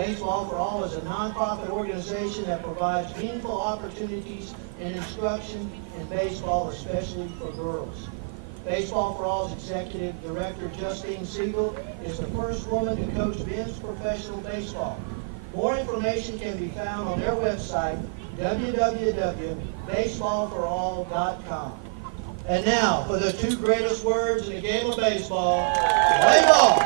Baseball for All is a nonprofit organization that provides meaningful opportunities and instruction in baseball, especially for girls. Baseball for All's Executive Director Justine Siegel is the first woman to coach men's professional baseball. More information can be found on their website, www.baseballforall.com. And now, for the two greatest words in the game of baseball, play ball!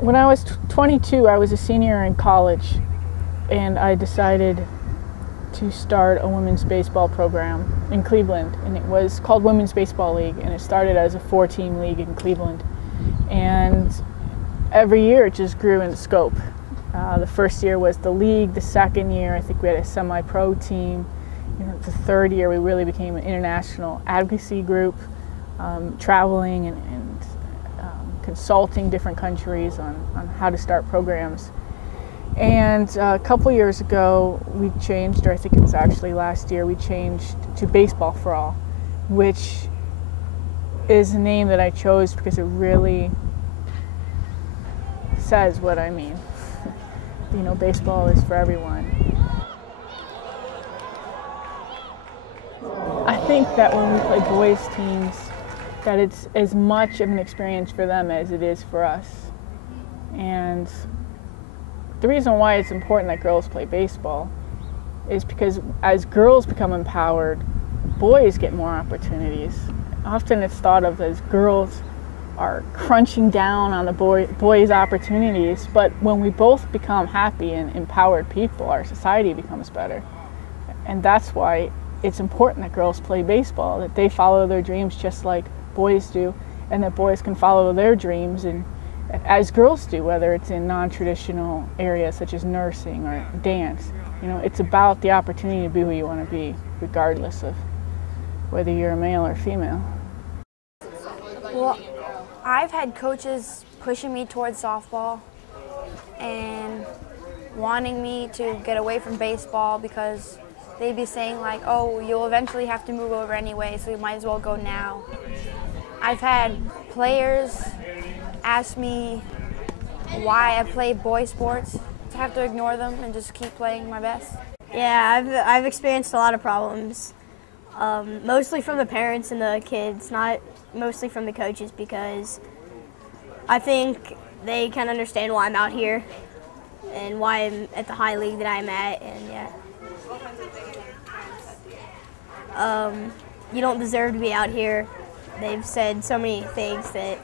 When I was 22, I was a senior in college, and I decided to start a women's baseball program in Cleveland, and it was called Women's Baseball League, and it started as a 4-team league in Cleveland. And every year it just grew in scope. The first year was the league. The second year, I think we had a semi-pro team. The third year, we really became an international advocacy group, traveling and consulting different countries on how to start programs. And a couple years ago, we changed, or I think it was actually last year, we changed to Baseball for All, which is a name that I chose because it really says what I mean. Baseball is for everyone. I think that when we play boys teams, that it's as much of an experience for them as it is for us. And the reason why it's important that girls play baseball is because as girls become empowered, boys get more opportunities. Often it's thought of as girls are crunching down on the boys' opportunities, but when we both become happy and empowered people, our society becomes better. And that's why it's important that girls play baseball, that they follow their dreams just like boys do, and that boys can follow their dreams and as girls do, whether it's in non-traditional areas such as nursing or dance. It's about the opportunity to be who you want to be, regardless of whether you're a male or female. Well, I've had coaches pushing me towards softball and wanting me to get away from baseball because they'd be saying like, oh, you'll eventually have to move over anyway, so you might as well go now. I've had players ask me why I play boy sports. I have to ignore them and just keep playing my best. Yeah, I've experienced a lot of problems, mostly from the parents and the kids, not mostly from the coaches, because I think they can understand why I'm out here and why I'm at the high league that I'm at, and yeah. You don't deserve to be out here. They've said so many things that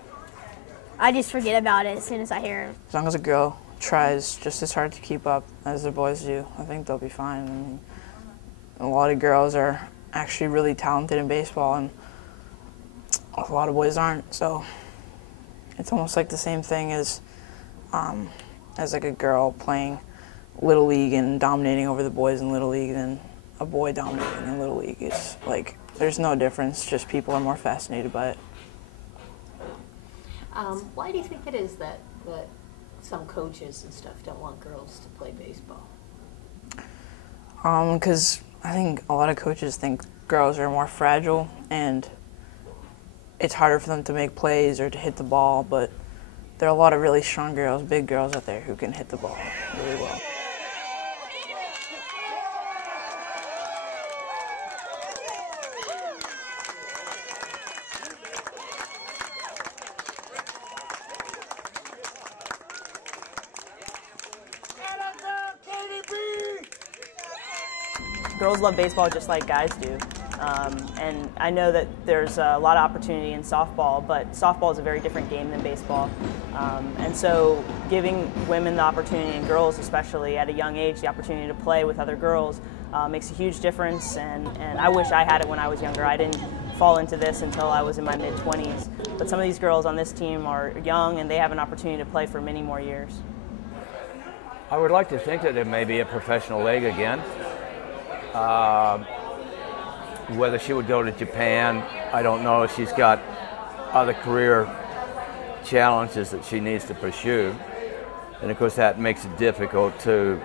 I just forget about it as soon as I hear them. As long as a girl tries just as hard to keep up as the boys do, I think they'll be fine. I mean, a lot of girls are actually really talented in baseball, and a lot of boys aren't. So it's almost like the same thing as like a girl playing Little League and dominating over the boys in Little League than a boy dominating in Little League. It's like, there's no difference, just people are more fascinated by it. Why do you think it is that some coaches and stuff don't want girls to play baseball? Because I think a lot of coaches think girls are more fragile and it's harder for them to make plays or to hit the ball, but there are a lot of really strong girls, big girls out there who can hit the ball really well. Girls love baseball just like guys do. And I know that there's a lot of opportunity in softball, but softball is a very different game than baseball. And so giving women the opportunity, and girls especially at a young age, the opportunity to play with other girls makes a huge difference. And I wish I had it when I was younger. I didn't fall into this until I was in my mid-20s. But some of these girls on this team are young and they have an opportunity to play for many more years. I would like to think that there may be a professional league again. Whether she would go to Japan, I don't know. She's got other career challenges that she needs to pursue. And of course that makes it difficult to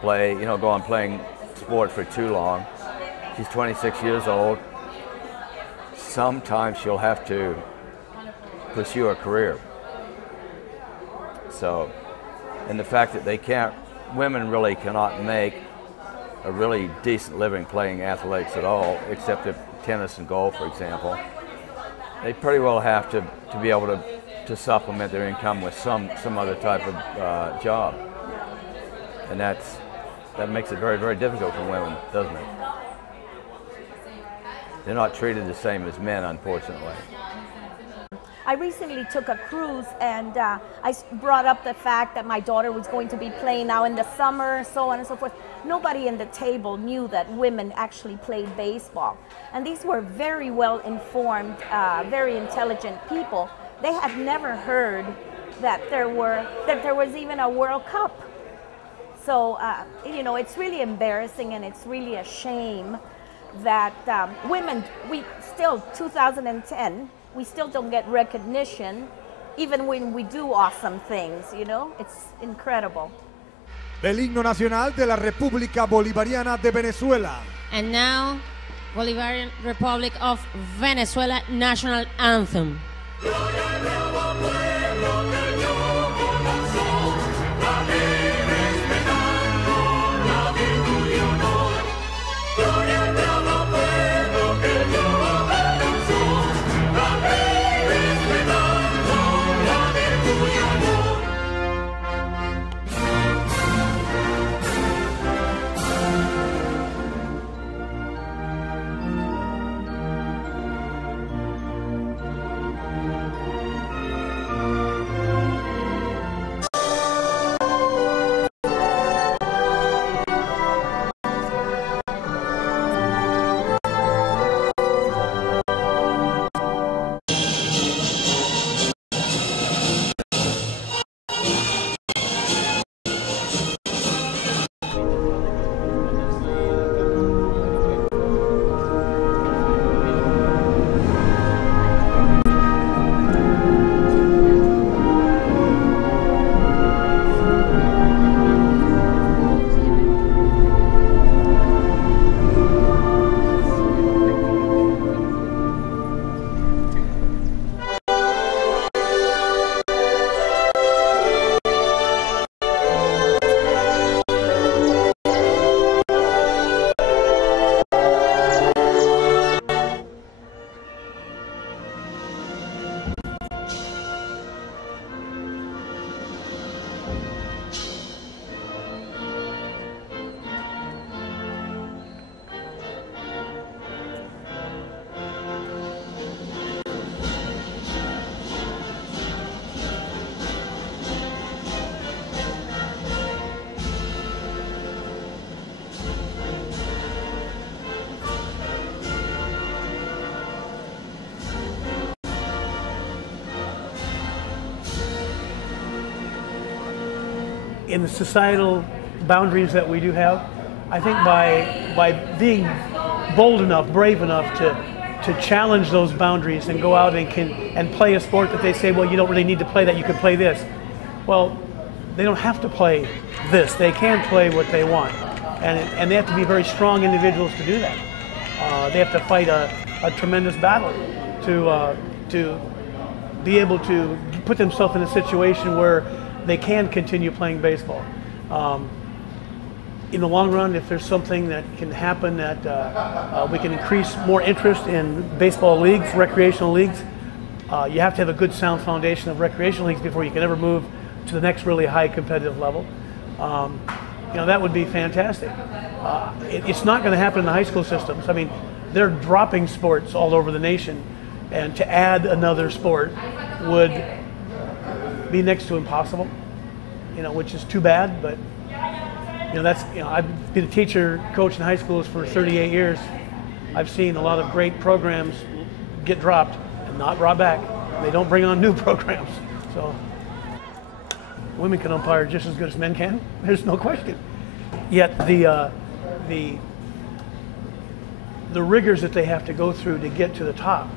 play, go on playing sport for too long. She's 26 years old. Sometimes she'll have to pursue a career. So, and the fact that women really cannot make a really decent living playing athletics at all, except at tennis and golf, for example. They pretty well have to be able to supplement their income with some other type of job. And that makes it very, very difficult for women, doesn't it? They're not treated the same as men, unfortunately. I recently took a cruise and I brought up the fact that my daughter was going to be playing now in the summer, so on and so forth. Nobody in the table knew that women actually played baseball. And these were very well informed, very intelligent people. They had never heard that there was even a World Cup. So, it's really embarrassing and it's really a shame that women, we still, 2010, we still don't get recognition, even when we do awesome things, It's incredible. Del himno nacional de la República Bolivariana de Venezuela. And now, Bolivarian Republic of Venezuela National Anthem. In the societal boundaries that we do have, I think by being bold enough, brave enough to challenge those boundaries and go out and play a sport that they say, well, you don't really need to play that, you can play this. Well, they don't have to play this. They can play what they want. And they have to be very strong individuals to do that. They have to fight a tremendous battle to be able to put themselves in a situation where they can continue playing baseball. In the long run, if there's something that can happen that we can increase more interest in baseball leagues, recreational leagues, you have to have a good sound foundation of recreational leagues before you can ever move to the next really high competitive level. That would be fantastic. It's not going to happen in the high school systems. I mean, they're dropping sports all over the nation, and to add another sport would be next to impossible, which is too bad, but I've been a teacher, coach in high schools for 38 years. I've seen a lot of great programs get dropped and not brought back. They don't bring on new programs. So women can umpire just as good as men can. There's no question. Yet the rigors that they have to go through to get to the top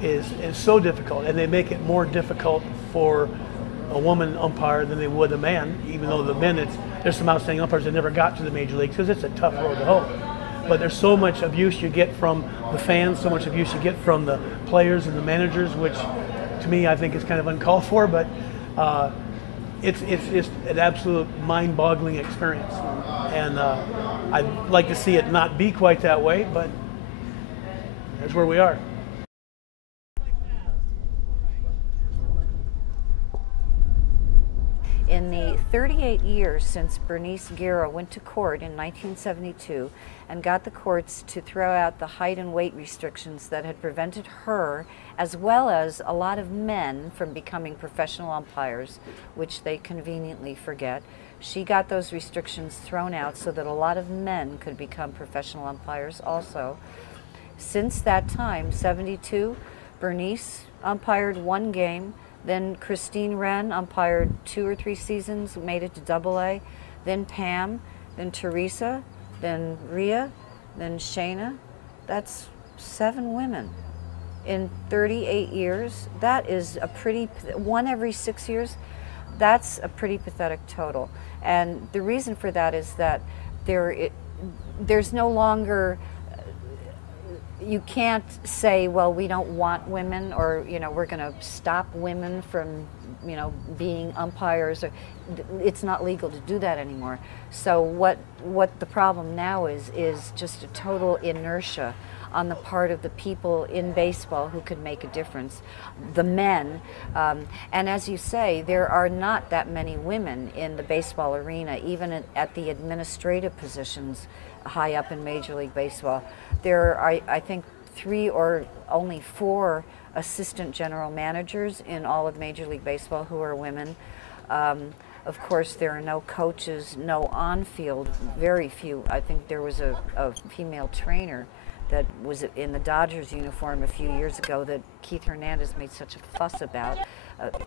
is so difficult, and they make it more difficult for a woman umpire than they would a man, even though the men, there's some outstanding umpires that never got to the major leagues because it's a tough road to hoe. But there's so much abuse you get from the fans, so much abuse you get from the players and the managers, which to me I think is kind of uncalled for, but it's just an absolute mind-boggling experience. And I'd like to see it not be quite that way, but that's where we are. In the 38 years since Bernice Guerra went to court in 1972 and got the courts to throw out the height and weight restrictions that had prevented her, as well as a lot of men, from becoming professional umpires, which they conveniently forget, she got those restrictions thrown out so that a lot of men could become professional umpires also. Since that time, 72, Bernice umpired one game. Then Christine Wren umpired 2 or 3 seasons, made it to AA. Then Pam, then Teresa, then Rhea, then Shayna. That's 7 women in 38 years. That is a pretty, 1 every 6 years. That's a pretty pathetic total. And the reason for that is that there's no longer, you can't say, well, we don't want women, or, you know, we're going to stop women from, you know, being umpires. Or, it's not legal to do that anymore. So what the problem now is just a total inertia on the part of the people in baseball who could make a difference, the men. And as you say, there are not that many women in the baseball arena, even at the administrative positions high up in Major League Baseball. There are, I think, 3 or only 4 assistant general managers in all of Major League Baseball who are women. Of course, there are no coaches, no on-field, very few. I think there was a female trainer that was in the Dodgers uniform a few years ago that Keith Hernandez made such a fuss about.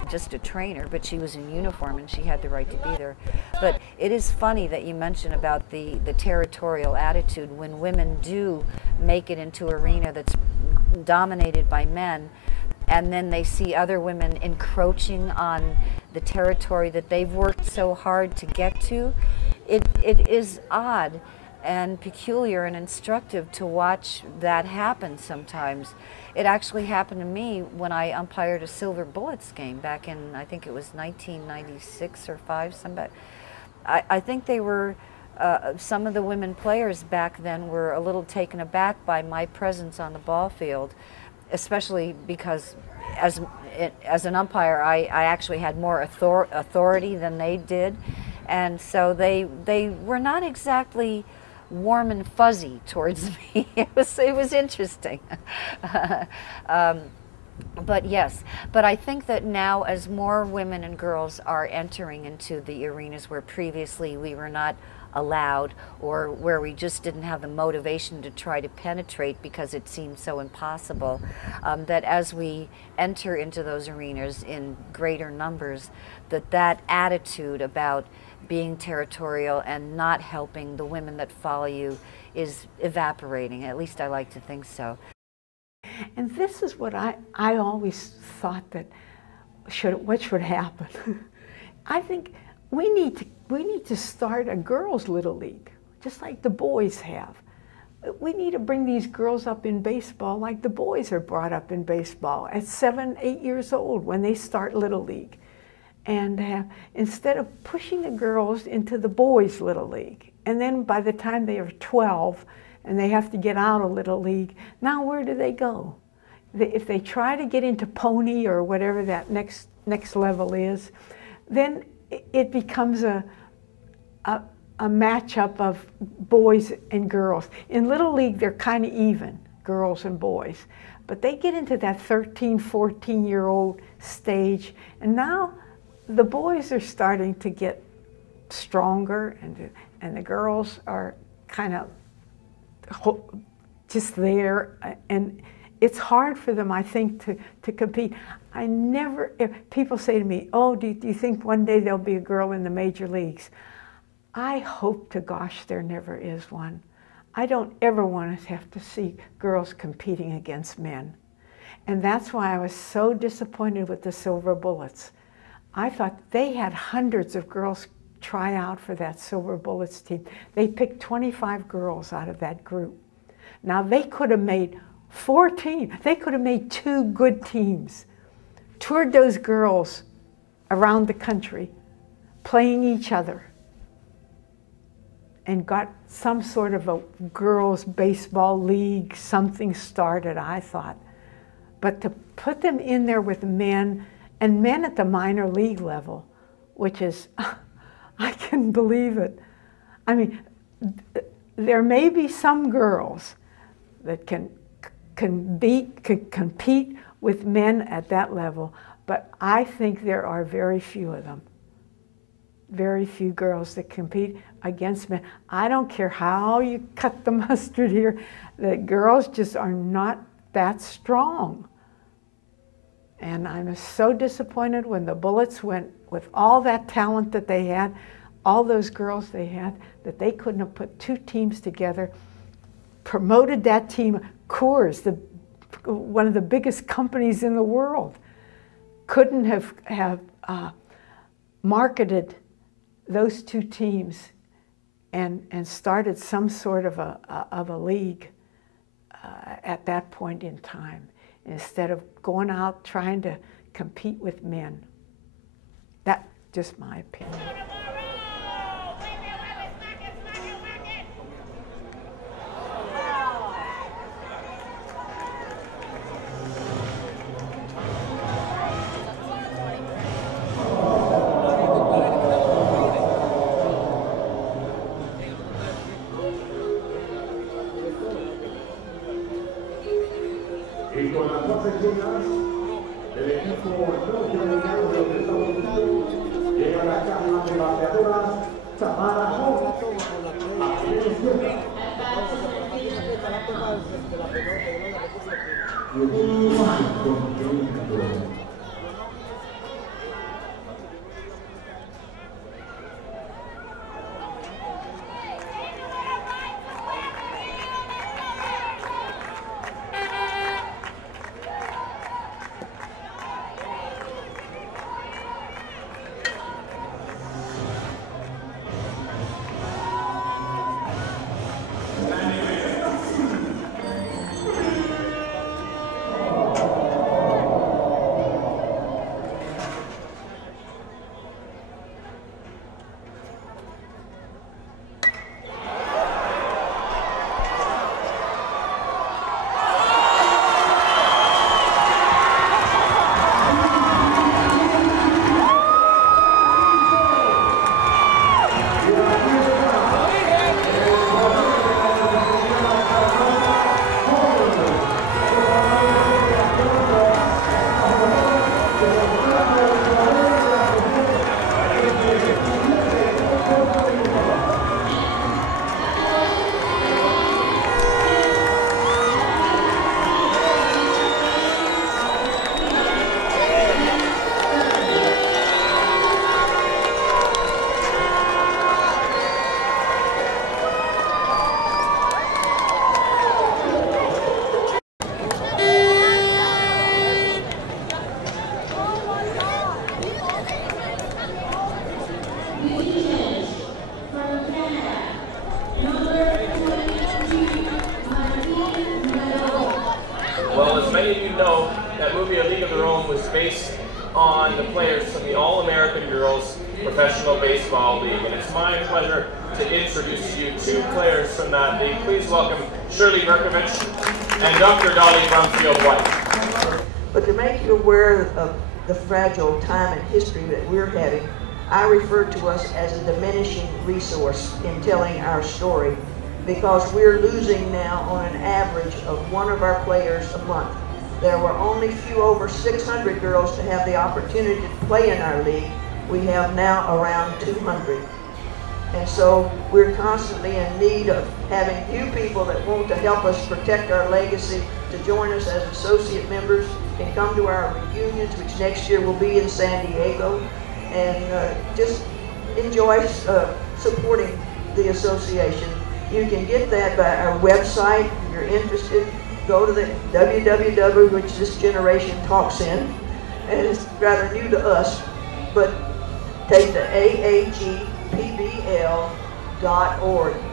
Just a trainer, but she was in uniform and she had the right to be there. But it is funny that you mention about the territorial attitude when women do make it into an arena that's dominated by men, and then they see other women encroaching on the territory that they've worked so hard to get to. It is odd and peculiar and instructive to watch that happen sometimes. It actually happened to me when I umpired a Silver Bullets game back in, I think it was 1996 or 5. I think they were, some of the women players back then were a little taken aback by my presence on the ball field, especially because as an umpire, I actually had more authority than they did. And so they were not exactly warm and fuzzy towards me. It was interesting. But yes, but I think that now as more women and girls are entering into the arenas where previously we were not allowed, or where we just didn't have the motivation to try to penetrate because it seemed so impossible, that as we enter into those arenas in greater numbers, that attitude about being territorial and not helping the women that follow you is evaporating. At least I like to think so. And this is what I always thought that what should happen. I think we need to start a girls' little league, just like the boys have. We need to bring these girls up in baseball like the boys are brought up in baseball at 7, 8 years old when they start little league. And instead of pushing the girls into the boys' little league, and then by the time they are 12 and they have to get out of little league, now where do they go? If they try to get into pony or whatever that next level is, then it becomes a matchup of boys and girls. In little league, they're kind of even, girls and boys. But they get into that 13, 14-year-old stage, and now the boys are starting to get stronger, and the girls are kind of just there, and it's hard for them, I think, to compete. I never, if people say to me, oh, do you think one day there'll be a girl in the major leagues? I hope to gosh there never is one. I don't ever want to have to see girls competing against men. And that's why I was so disappointed with the Silver Bullets. I thought they had hundreds of girls try out for that Silver Bullets team. They picked 25 girls out of that group. Now they could have made 4 teams. They could have made 2 good teams, toured those girls around the country, playing each other, and got some sort of a girls' baseball league, something started, I thought. But to put them in there with men, and men at the minor league level, which is, I couldn't believe it. I mean, there may be some girls that can compete with men at that level, but I think there are very few of them. Very few girls that compete against men. I don't care how you cut the mustard here, that girls just are not that strong. And I'm so disappointed when the Bullets went with all that talent that they had, all those girls they had, that they couldn't have put 2 teams together, promoted that team. Coors, one of the biggest companies in the world, couldn't have marketed those 2 teams and started some sort of a league at that point in time, instead of going out trying to compete with men. That's just my opinion. Y con las 12 chicas del equipo norteamericano de los Estados Unidos llega la cámara de bateadoras Tamara Hall. Well, as many of you know, that movie A League of Their Own was based on the players from the All-American Girls Professional Baseball League. And it's my pleasure to introduce to you 2 players from that league. Please welcome Shirley Berkovich and Dr. Dolly Brumfield-White. But to make you aware of the fragile time and history that we're having, I refer to us as a diminishing resource in telling our story, because we're losing now on an average of 1 of our players a month. There were only few over 600 girls to have the opportunity to play in our league. We have now around 200. And so we're constantly in need of having new people that want to help us protect our legacy to join us as associate members and come to our reunions, which next year will be in San Diego, and just enjoy supporting the association. You can get that by our website. If you're interested, go to the www, which this generation talks in, and it's rather new to us, but take the aagpbl.org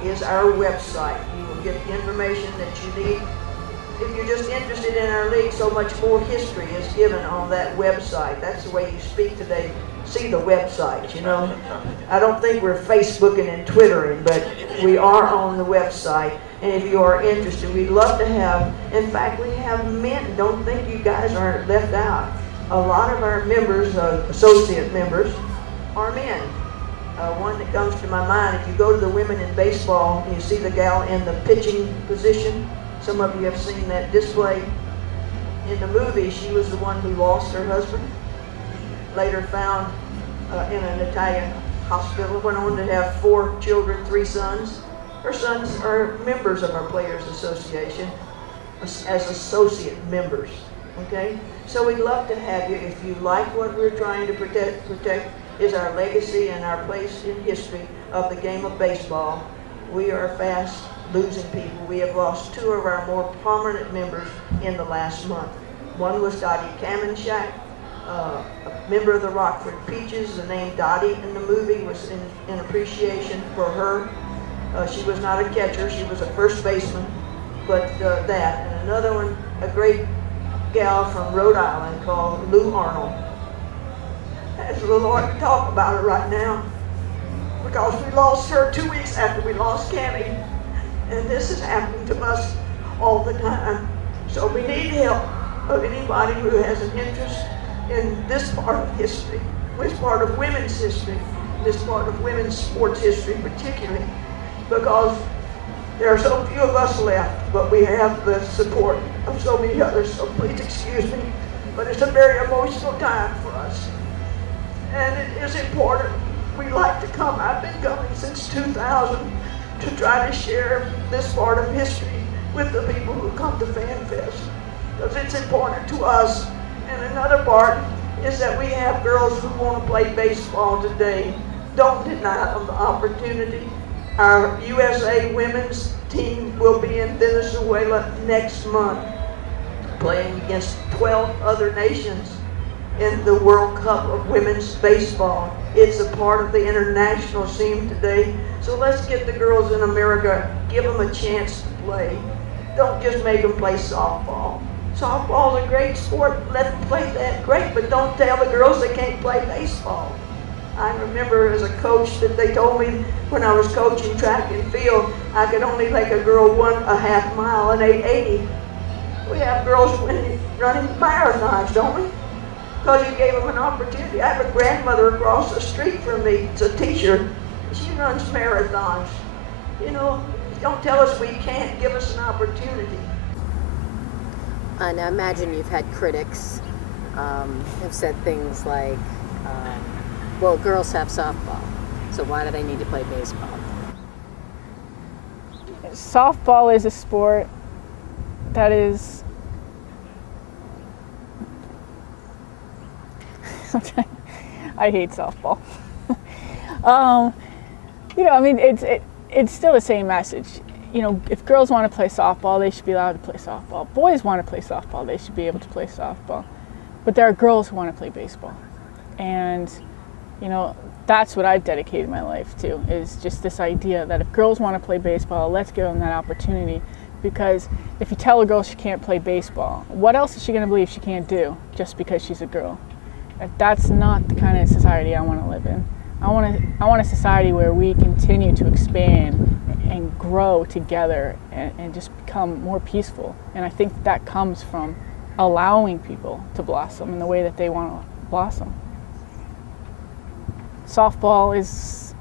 is our website. You will get the information that you need. If you're just interested in our league, so much more history is given on that website. That's the way you speak today. See the website, you know. I don't think we're Facebooking and Twittering, but we are on the website. And if you are interested, we'd love to have, in fact, we have men. Don't think you guys aren't left out. A lot of our members, associate members, are men. One that comes to my mind, if you go to the women in baseball, and you see the gal in the pitching position. Some of you have seen that display. In the movie, she was the one who lost her husband, later found in an Italian hospital, went on to have 4 children, 3 sons. Her sons are members of our Players Association as associate members, okay? So we'd love to have you. If you like what we're trying to protect is our legacy and our place in history of the game of baseball. We are fast losing people. We have lost 2 of our more prominent members in the last month. One was Dottie Kamenschak, a member of the Rockford Peaches. The name Dottie in the movie was in appreciation for her. She was not a catcher, she was a first baseman, but that. And another one, a great gal from Rhode Island called Lou Arnold. It's a little hard to talk about her right now because we lost her 2 weeks after we lost Cammie. And this is happening to us all the time. So we need help of anybody who has an interest in this part of history, this part of women's history, this part of women's sports history particularly, because there are so few of us left, but we have the support of so many others, so please excuse me. But it's a very emotional time for us. And it is important. We like to come. I've been coming since 2000 to try to share this part of history with the people who come to FanFest, because it's important to us. And another part is that we have girls who want to play baseball today. Don't deny them the opportunity. Our USA women's team will be in Venezuela next month, playing against 12 other nations in the World Cup of Women's Baseball. It's a part of the international scene today. So let's get the girls in America, give them a chance to play. Don't just make them play softball. Softball's a great sport, let them play that, great, but don't tell the girls they can't play baseball. I remember as a coach that they told me when I was coaching track and field, I could only make a girl run a half mile in 880. We have girls running marathons, don't we? Because you gave them an opportunity. I have a grandmother across the street from me, it's a teacher. She runs marathons. You know, don't tell us we can't, give us an opportunity. And I imagine you've had critics have said things like, well, girls have softball, so why do they need to play baseball? Softball is a sport that is I hate softball. You know, I mean, it's still the same message. You know, if girls want to play softball, they should be allowed to play softball. Boys want to play softball, they should be able to play softball. But there are girls who want to play baseball. And, you know, that's what I've dedicated my life to, is just this idea that if girls want to play baseball, let's give them that opportunity. Because if you tell a girl she can't play baseball, what else is she going to believe she can't do just because she's a girl? That's not the kind of society I want to live in. I want a society where we continue to expand and grow together and just become more peaceful. And I think that comes from allowing people to blossom in the way that they want to blossom. Softball is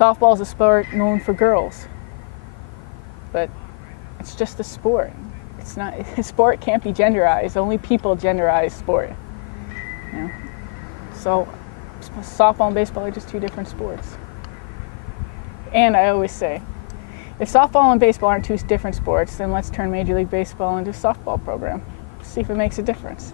a sport known for girls, but it's just a sport. It's not, sport can't be genderized. Only people genderize sport. You know? So softball and baseball are just two different sports. And I always say, if softball and baseball aren't two different sports, then let's turn Major League Baseball into a softball program. See if it makes a difference.